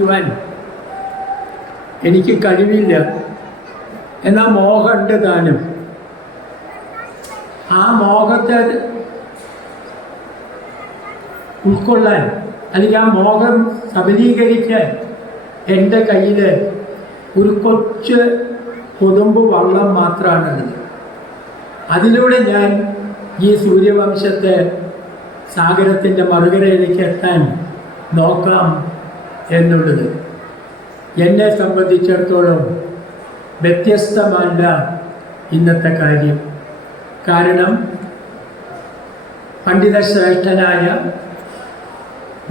സാധിക്കുവാൻ എനിക്ക് കഴിവില്ല. എന്നാൽ മോഹമുണ്ട് താനും. ആ മോഹത്തെ ഉൾക്കൊള്ളാൻ അല്ലെങ്കിൽ ആ മോഹം സബലീകരിക്കാൻ എൻ്റെ കയ്യിൽ ഒരു കൊച്ചു കൊതുമ്പ് വള്ളം മാത്രമാണുള്ളത്. അതിലൂടെ ഞാൻ ഈ സൂര്യവംശത്തെ സാഗരത്തിൻ്റെ മറുകരയിലേക്ക് എത്താൻ നോക്കാം എന്നുള്ളത് എന്നെ സംബന്ധിച്ചിടത്തോളം വ്യത്യസ്തമല്ല ഇന്നത്തെ കാര്യം. കാരണം പണ്ഡിതശ്രേഷ്ഠനായ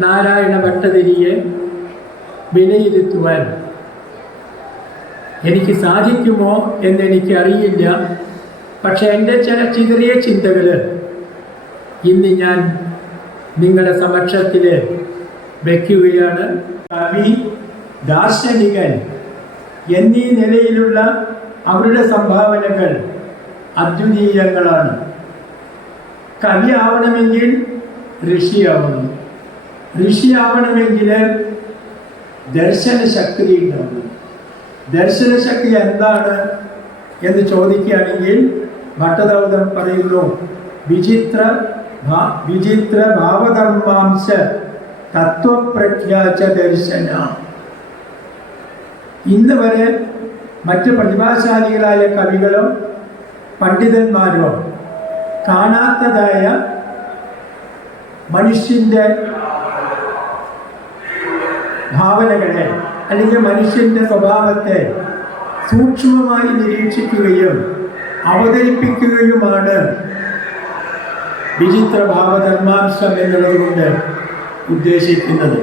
നാരായണ ഭട്ടതിരിയെ വിലയിരുത്തുവാൻ എനിക്ക് സാധിക്കുമോ എന്നെനിക്കറിയില്ല. പക്ഷെ എൻ്റെ ചില ചിതറിയ ചിന്തകൾ ഇന്ന് ഞാൻ നിങ്ങളുടെ സമക്ഷത്തിൽ വയ്ക്കുകയാണ്. കവി, ദാർശനികൻ എന്നീ നിലയിലുള്ള അവരുടെ സംഭാവനകൾ അദ്വിതീയങ്ങളാണ്. കവി ആവണമെങ്കിൽ ഋഷിയാവണം, ഋഷിയാവണമെങ്കിൽ ദർശനശക്തി ഉണ്ടാവണം. ദർശനശക്തി എന്താണ് എന്ന് ചോദിക്കുകയാണെങ്കിൽ ഭട്ടധൗതൻ പറയുന്നു, വിചിത്ര ഭാവധർമാംശ തത്വപ്രഖ്യാച ദർശന. ഇന്ന് വരെ മറ്റ് പ്രതിഭാശാലികളായ കവികളോ പണ്ഡിതന്മാരോ കാണാത്തതായ മനുഷ്യൻ്റെ ഭാവനകളെ അല്ലെങ്കിൽ മനുഷ്യൻ്റെ സ്വഭാവത്തെ സൂക്ഷ്മമായി നിരീക്ഷിക്കുകയും അവതരിപ്പിക്കുകയുമാണ് വിചിത്ര ഭാവധർമാംശം എന്നുള്ളത് കൊണ്ട് ഉദ്ദേശിക്കുന്നത്.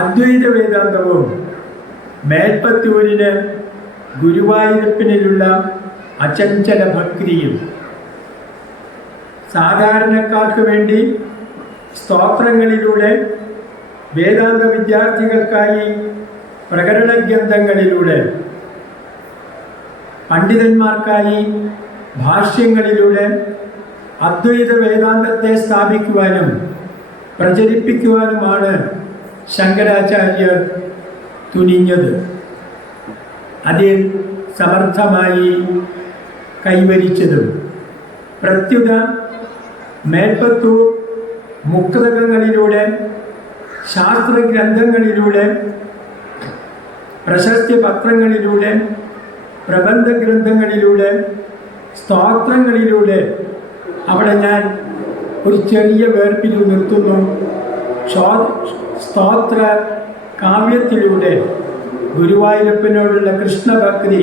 അദ്വൈത വേദാന്തവും മേൽപ്പത്തൂരിന് ഗുരുവായൂരപ്പനിലുള്ള അചഞ്ചല ഭക്തിയും സാധാരണക്കാർക്ക് വേണ്ടി സ്തോത്രങ്ങളിലൂടെ, വേദാന്ത വിദ്യാർത്ഥികൾക്കായി പ്രകരണ ഗ്രന്ഥങ്ങളിലൂടെ, പണ്ഡിതന്മാർക്കായി ഭാഷ്യങ്ങളിലൂടെ അദ്വൈത വേദാന്തത്തെ സ്ഥാപിക്കുവാനും പ്രചരിപ്പിക്കുവാനുമാണ് ശങ്കരാചാര്യർ തുനിഞ്ഞത്. അതിൽ സമർത്ഥമായി കൈവരിച്ചതും പ്രത്യുത മേൽപ്പത്തൂർ മുക്തകങ്ങളിലൂടെ, ശാസ്ത്രഗ്രന്ഥങ്ങളിലൂടെ, പ്രശസ്തി പത്രങ്ങളിലൂടെ, പ്രബന്ധ ഗ്രന്ഥങ്ങളിലൂടെ, സ്തോത്രങ്ങളിലൂടെ, അവിടെ ഞാൻ ഒരു ചെറിയ വേർപിരിവ് നിർത്തുന്നു. സ്തോത്ര കാവ്യത്തിലൂടെ ഗുരുവായൂരപ്പനോടുള്ള കൃഷ്ണഭക്തി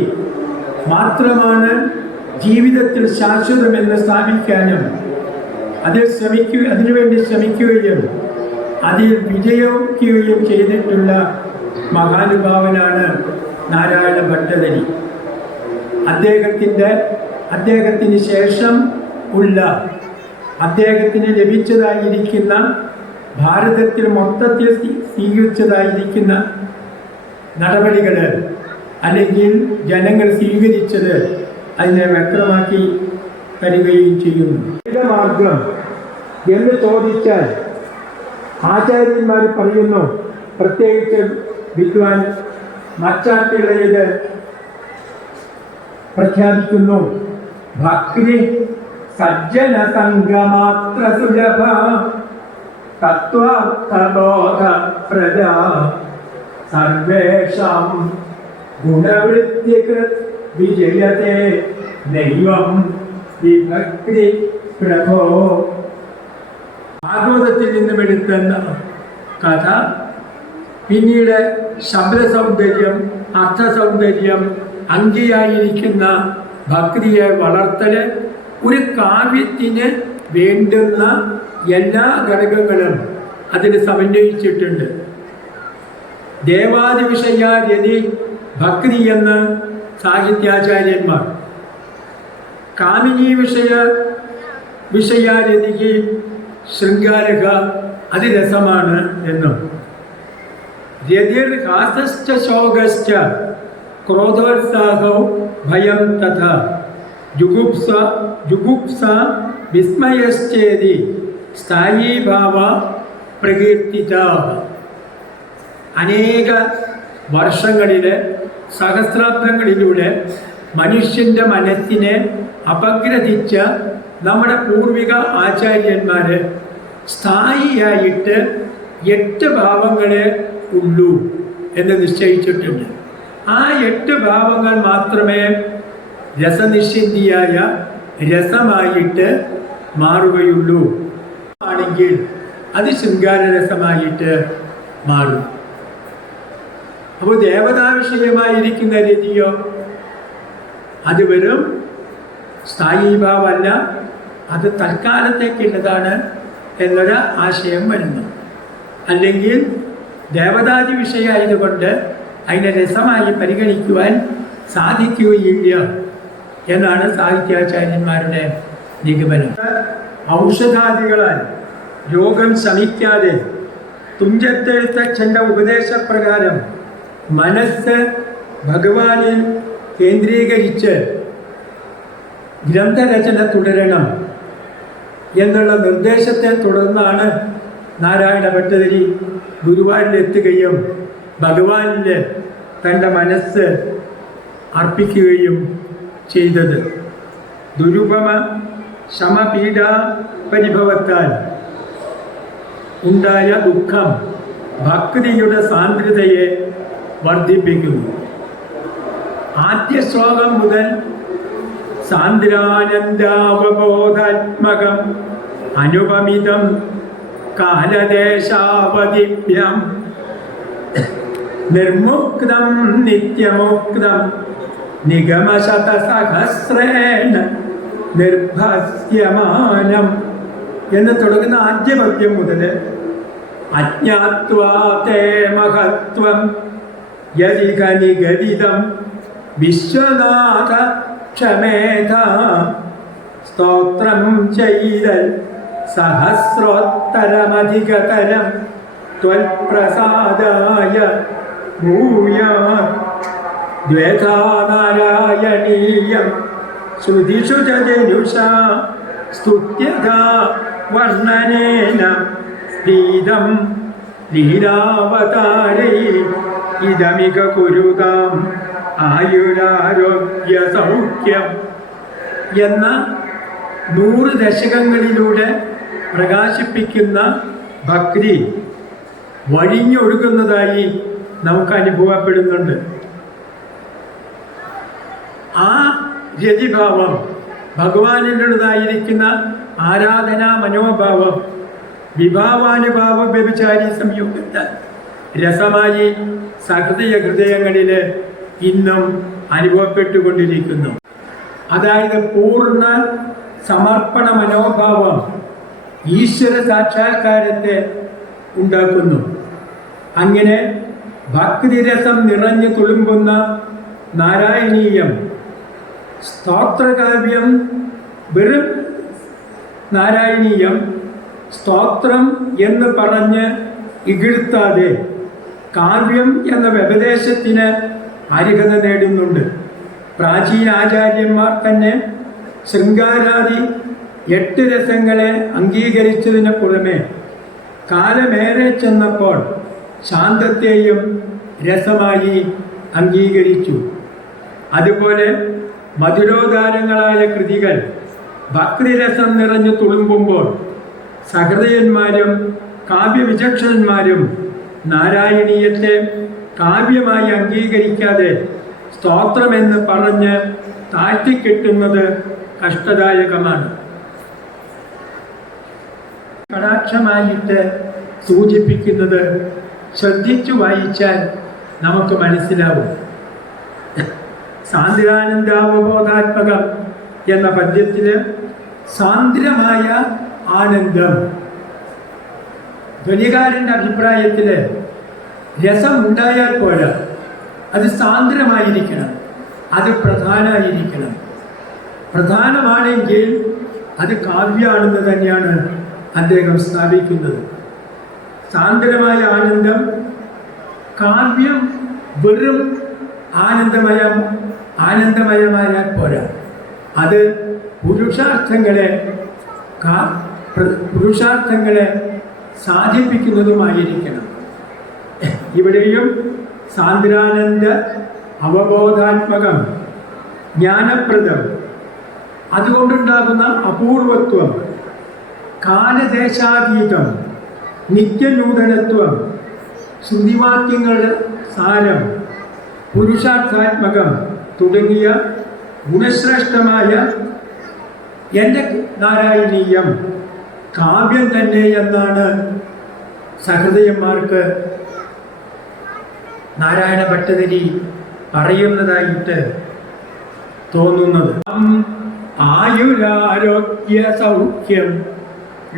മാത്രമാണ് ജീവിതത്തിൽ ശാശ്വതമെന്ന് സ്ഥാപിക്കാനും അതിനുവേണ്ടി ശ്രമിക്കുകയും അതിൽ വിജയിക്കുകയും ചെയ്തിട്ടുള്ള മഹാനുഭാവനാണ് നാരായണ ഭട്ടതിരി. അദ്ദേഹത്തിന് ശേഷം ഉള്ള അദ്ദേഹത്തിന് ലഭിച്ചതായിരിക്കുന്ന ഭാരതത്തിൽ മൊത്തത്തിൽ സ്വീകരിച്ചതായിരിക്കുന്ന നടപടികൾ അല്ലെങ്കിൽ ജനങ്ങൾ സ്വീകരിച്ചത് അതിനെ വ്യക്തമാക്കി തരികയും ചെയ്യുന്നു. മാർഗം എന്ന് ചോദിച്ചാൽ ആചാര്യന്മാർ പറയുന്നു, പ്രത്യേകിച്ച് വിദ്വാൻ മച്ചാട്ടിളയത് പ്രഖ്യാപിക്കുന്നു, ഭക്തി സജ്ജന സംഗമാത്ര സുലഭ തത്വാർത്ഥബോധ പ്രജാ സർവേഷാം ഗുണവൃത്തികൃത് വിജയത്തെ ദൈവം വിഭക്തി പ്രഭോ. ഭാഗവതത്തിൽ നിന്നും എടുക്കുന്ന കഥ പിന്നീട് ശബ്ദസൗന്ദര്യം, അർത്ഥസൗന്ദര്യം, അങ്കിയായിരിക്കുന്ന ഭക്തിയെ വളർത്തൽ, ഒരു കാവ്യത്തിന് വേണ്ടുന്ന എല്ലാ ഘടകങ്ങളും അതിന് സമന്വയിച്ചിട്ടുണ്ട്. ദേവാദിവിഷയ രതി ഭക്തി എന്ന് സാഹിത്യാചാര്യന്മാർ, കാമിനീ വിഷയാരതിക്ക് ശൃംഗാരക അതിരസമാണ് എന്നും, രതിർ ഹാസശ്ച ശോകശ്ച ക്രോധോത്സാഹോ ഭയം തഥാ ജുഗുപ്സ വിസ്മയശ്ചേതി സ്ഥായീഭാവ പ്രകീർത്തിത. അനേക വർഷങ്ങളിലെ സഹസ്രാബ്ദങ്ങളിലൂടെ മനുഷ്യൻ്റെ മനസ്സിനെ അപഗ്രഥിച്ച നമ്മുടെ പൂർവിക ആചാര്യന്മാർ സ്ഥായിയായിട്ട് 8 ഭാവങ്ങളെ ഉള്ളൂ എന്ന് നിശ്ചയിച്ചിട്ടുണ്ട്. ആ 8 ഭാവങ്ങൾ മാത്രമേ രസനിശ്ചിന്തിയായ രസമായിട്ട് മാറുകയുള്ളൂ. ആണെങ്കിൽ അത് ശൃംഗാരരസമായിട്ട് മാറും. അപ്പോൾ ദേവതാ വിഷയമായിരിക്കുന്ന രതിയോ അത് വെറും സ്ഥായീഭാവമല്ല, അത് തൽക്കാലത്തേക്കുള്ളതാണ് എന്നൊരു ആശയം വരുന്നു. അല്ലെങ്കിൽ ദേവതാദി വിഷയമായതുകൊണ്ട് അതിനെ രസമായി പരിഗണിക്കുവാൻ സാധിക്കുകയില്ല എന്നാണ് സാഹിത്യാചാര്യന്മാരുടെ നിഗമനം. ഔഷധാദികളാൽ രോഗം ശമിക്കാതെ തുഞ്ചത്തെഴുത്തച്ഛൻ്റെ ഉപദേശപ്രകാരം മനസ്സ് ഭഗവാനിൽ കേന്ദ്രീകരിച്ച് ഗ്രന്ഥരചന തുടരണം എന്നുള്ള നിർദ്ദേശത്തെ തുടർന്നാണ് നാരായണ ഭട്ടതിരി ഗുരുവായൂരിലെത്തുകയും ഭഗവാനിൽ തൻ്റെ മനസ്സ് അർപ്പിക്കുകയും ചെയ്തത്. ദുരുപമ ശമപീഡ പരിഭവത്താൽ ഉണ്ടായ ദുഃഖം ഭക്തിയുടെ സാന്ദ്രതയെ വർദ്ധിപ്പിക്കുന്നു. ആദ്യ ശ്ലോകം മുതൽ സാന്ദ്രാനന്ദാവബോധാത്മകം അനുപമിതം കാലദേശാവധിഭ്യം നിർമുക്തം നിത്യമുക്തം നിഗമശതസഹസ്രേണ നിർഭസ്യമാനം എന്ന് തുടങ്ങുന്ന ആദ്യ പദ്യം മുതൽ അജ്ഞാത്വാ തേ മഹത്വം യദിക നിഗദിതം വിശ്വനാഥ ക്ഷമേധ സ്തോത്രം ചെയ്തൽ സഹസ്രോത്തരമധികതരം ത്വൽപ്രസാദായ ഭൂയാത് ദ്വേധാ നാരായണീയം ശ്രുതിഷു ജനുഷാ സ്തുത്യതാ വർണ്ണനേന സ്ഫീതം ലീലാവതാരൈ ഇദമിക കുരുതാം ആയുരാരോഗ്യ സൗഖ്യം എന്ന 100 ദശകങ്ങളിലൂടെ പ്രകാശിപ്പിക്കുന്ന ഭക്തി വഴിഞ്ഞൊഴുകുന്നതായി നമുക്ക് അനുഭവപ്പെടുന്നുണ്ട്. ആ രതിഭാവം, ഭഗവാനിലുള്ളതായിരിക്കുന്ന ആരാധനാ മനോഭാവം വിഭാവാനുഭാവ വ്യഭിചാരി സംയുക്ത രസമായി സഹൃദയ ഹൃദയങ്ങളിൽ ഇന്നും അനുഭവപ്പെട്ടുകൊണ്ടിരിക്കുന്നു. അതായത് പൂർണ്ണ സമർപ്പണ മനോഭാവം ഈശ്വര സാക്ഷാത്കാരത്തെ ഉണ്ടാക്കുന്നു. അങ്ങനെ ഭക്തിരസം നിറഞ്ഞു തുളുമ്പുന്ന നാരായണീയം സ്തോത്രകാവ്യം വെറും നാരായണീയം സ്തോത്രം എന്ന് പറഞ്ഞ് ഇകഴ്ത്താതെ കാവ്യം എന്ന വ്യപദേശത്തിന് അർഹത നേടുന്നുണ്ട്. പ്രാചീന ആചാര്യന്മാർ തന്നെ ശൃംഗാരാദി 8 രസങ്ങളെ അംഗീകരിച്ചതിന് പുറമെ കാലമേറെ ചെന്നപ്പോൾ ശാന്തത്തെയും രസമായി അംഗീകരിച്ചു. അതുപോലെ മധുരോദാരങ്ങളായ കൃതികൾ ഭക്തിരസം നിറഞ്ഞു തുളുമ്പുമ്പോൾ സഹൃദയന്മാരും കാവ്യവിചക്ഷണന്മാരും നാരായണീയത്തെ കാവ്യമായി അംഗീകരിക്കാതെ സ്തോത്രമെന്ന് പറഞ്ഞ് താഴ്ത്തിക്കെട്ടുന്നത് കഷ്ടദായകമാണ്. കടാക്ഷമായിട്ട് സൂചിപ്പിക്കുന്നത് ശ്രദ്ധിച്ചു വായിച്ചാൽ നമുക്ക് മനസ്സിലാവും. സാന്ദ്രാനന്ദാവബോധാത്മകം എന്ന പദ്യത്തിൽ സാന്ദ്രമായ ആനന്ദം, ധ്വനികാരൻ്റെ അഭിപ്രായത്തിൽ രസം ഉണ്ടായാൽ പോരാ, അത് സാന്ദ്രമായിരിക്കണം, അത് പ്രധാനമായിരിക്കണം. പ്രധാനമാണെങ്കിൽ അത് കാവ്യമാണെന്ന് തന്നെയാണ് അദ്ദേഹം സ്ഥാപിക്കുന്നത്. സാന്ദ്രമായ ആനന്ദം കാവ്യം വെറും ആനന്ദമയമായാൽ പോരാ, അത് പുരുഷാർത്ഥങ്ങളെ സാധിപ്പിക്കുന്നതുമായിരിക്കണം. ഇവിടെയും സാന്ദ്രാനന്ദ അവബോധാത്മകം, ജ്ഞാനപ്രദം, അതുകൊണ്ടുണ്ടാകുന്ന അപൂർവത്വം, കാലദേശാതീതം, നിത്യനൂതനത്വം, ശ്രുതിവാക്യങ്ങളുടെ സാരം, പുരുഷാർത്ഥാത്മകം തുടങ്ങിയ ഗുണശ്രേഷ്ഠമായ എൻ്റെ നാരായണീയം കാവ്യം തന്നെ എന്നാണ് സഹൃദയന്മാർക്ക് നാരായണ ഭട്ടതിരി പറയുന്നതായിട്ട് തോന്നുന്നത്. ആയുരാരോഗ്യ സൗഖ്യം,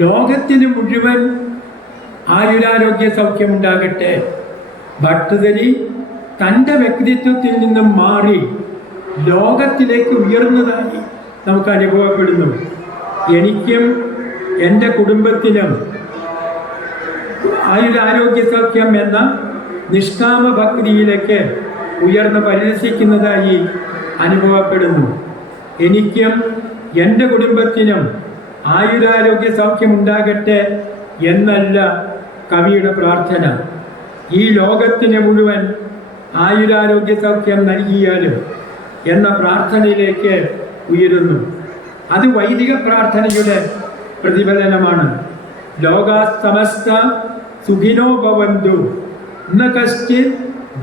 ലോകത്തിന് മുഴുവൻ ആയുരാരോഗ്യ സൗഖ്യം ഉണ്ടാകട്ടെ. ഭട്ടതിരി തൻ്റെ വ്യക്തിത്വത്തിൽ നിന്നും മാറി ലോകത്തിലേക്ക് ഉയർന്നതായി നമുക്ക് അനുഭവപ്പെടുന്നു. എനിക്കും എൻ്റെ കുടുംബത്തിനും ആയുരാരോഗ്യ സൗഖ്യം എന്ന നിഷ്കാമ ഭക്തിയിലേക്ക് ഉയർന്ന് പരിരസിക്കുന്നതായി അനുഭവപ്പെടുന്നു. എനിക്കും എൻ്റെ കുടുംബത്തിനും ആയുരാരോഗ്യ സൗഖ്യം ഉണ്ടാകട്ടെ എന്നല്ല കവിയുടെ പ്രാർത്ഥന. ഈ ലോകത്തിന് മുഴുവൻ ആയുരാരോഗ്യ സൗഖ്യം നൽകിയാലും എന്ന പ്രാർത്ഥനയിലേക്ക് ഉയരുന്നു. അത് വൈദിക പ്രാർത്ഥനയുടെ പ്രതിഫലനമാണ്. ലോകാ സമസ്ത സുഖിനോ ഭവന്തു ന കശ്ചിത്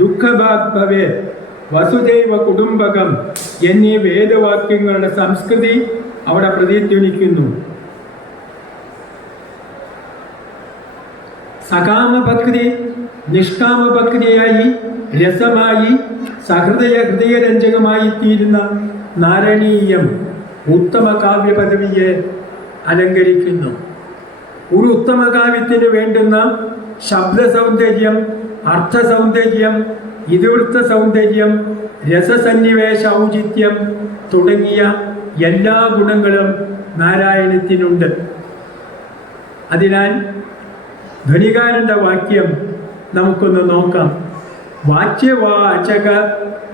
ദുഃഖഭാഗ് ഭവേത് വസുദൈവ കുടുംബകം എന്നീ വേദവാക്യങ്ങളുടെ സംസ്കൃതി അവിടെ പ്രതിധ്വനിക്കുന്നു. സകാമഭക്തി നിഷ്കാമഭക്തിയായി, രസമായി, ഹൃദയരഞ്ജകമായി തീരുന്ന നാരണീയം ഉത്തമ കാവ്യ പദവിയെ അലങ്കരിക്കുന്നു. ഒരു ഉത്തമ കാവ്യത്തിന് വേണ്ടുന്ന ശബ്ദ സൗന്ദര്യം, അർത്ഥ സൗന്ദര്യം, ഇതിവൃത്ത സൗന്ദര്യം, രസസന്നിവേശ ഔചിത്യം തുടങ്ങിയ എല്ലാ ഗുണങ്ങളും നാരായണത്തിനുണ്ട്. അതിനാൽ ധ്വനികാരൻ്റെ വാക്യം നമുക്കൊന്ന് നോക്കാം. വാച്യവാചക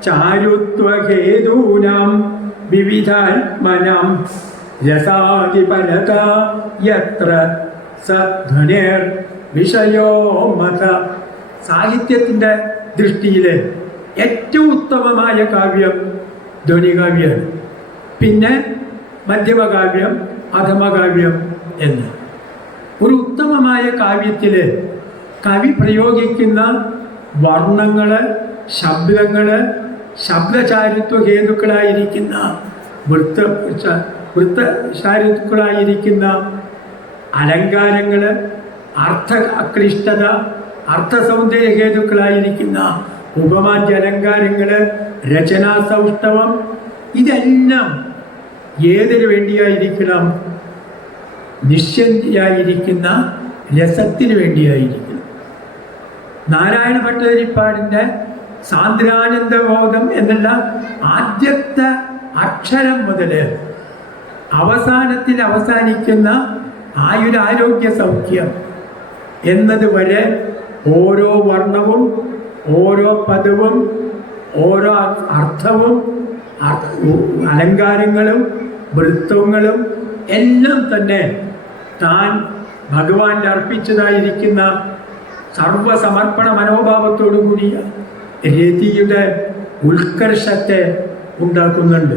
ചാരുത്വഹേതൂനാം വിവിധാത്മനാം രസാതിപരത യത്ര സധ്വനിർ വിഷയോ മത. സാഹിത്യത്തിൻ്റെ ദൃഷ്ടിയിൽ ഏറ്റവും ഉത്തമമായ കാവ്യം ധ്വനികാവ്യമാണ്. പിന്നെ മധ്യമകാവ്യം, അധമകാവ്യം എന്ന്. ഒരു ഉത്തമമായ കാവ്യത്തിൽ കവി പ്രയോഗിക്കുന്ന വർണ്ണങ്ങൾ, ശബ്ദങ്ങൾ, ശബ്ദചാരിത്വ ഹേതുക്കളായിരിക്കുന്ന വൃത്തചാരിത്വങ്ങളായിരിക്കുന്ന അലങ്കാരങ്ങൾ, അർത്ഥ അക്ലിഷ്ടത, അർത്ഥസൗന്ദര്യ ഹേതുക്കളായിരിക്കുന്ന ഉപമാദ്യ അലങ്കാരങ്ങൾ, രചനാ സൗഷ്ഠവം, ഇതെല്ലാം ഏതിനു വേണ്ടിയായിരിക്കണം? നിശ്ചന്തിയായിരിക്കുന്ന രസത്തിന് വേണ്ടിയായിരിക്കണം. നാരായണ ഭട്ടതിരിപ്പാടിൻ്റെ സാന്ദ്രാനന്ദബോധം എന്നുള്ള ആദ്യത്തെ അക്ഷരം മുതൽ അവസാനത്തിൽ അവസാനിക്കുന്ന ആയുരാരോഗ്യ സൗഖ്യം എന്നതുവരെ ഓരോ വർണ്ണവും, ഓരോ പദവും, ഓരോ അർത്ഥവും, അലങ്കാരങ്ങളും വൃത്തങ്ങളും എല്ലാം തന്നെ താൻ ഭഗവാന്റെ അർപ്പിച്ചതായിരിക്കുന്ന സർവസമർപ്പണ മനോഭാവത്തോടു കൂടിയ രതിയുടെ ഉത്കർഷത്തെ ഉണ്ടാക്കുന്നുണ്ട്.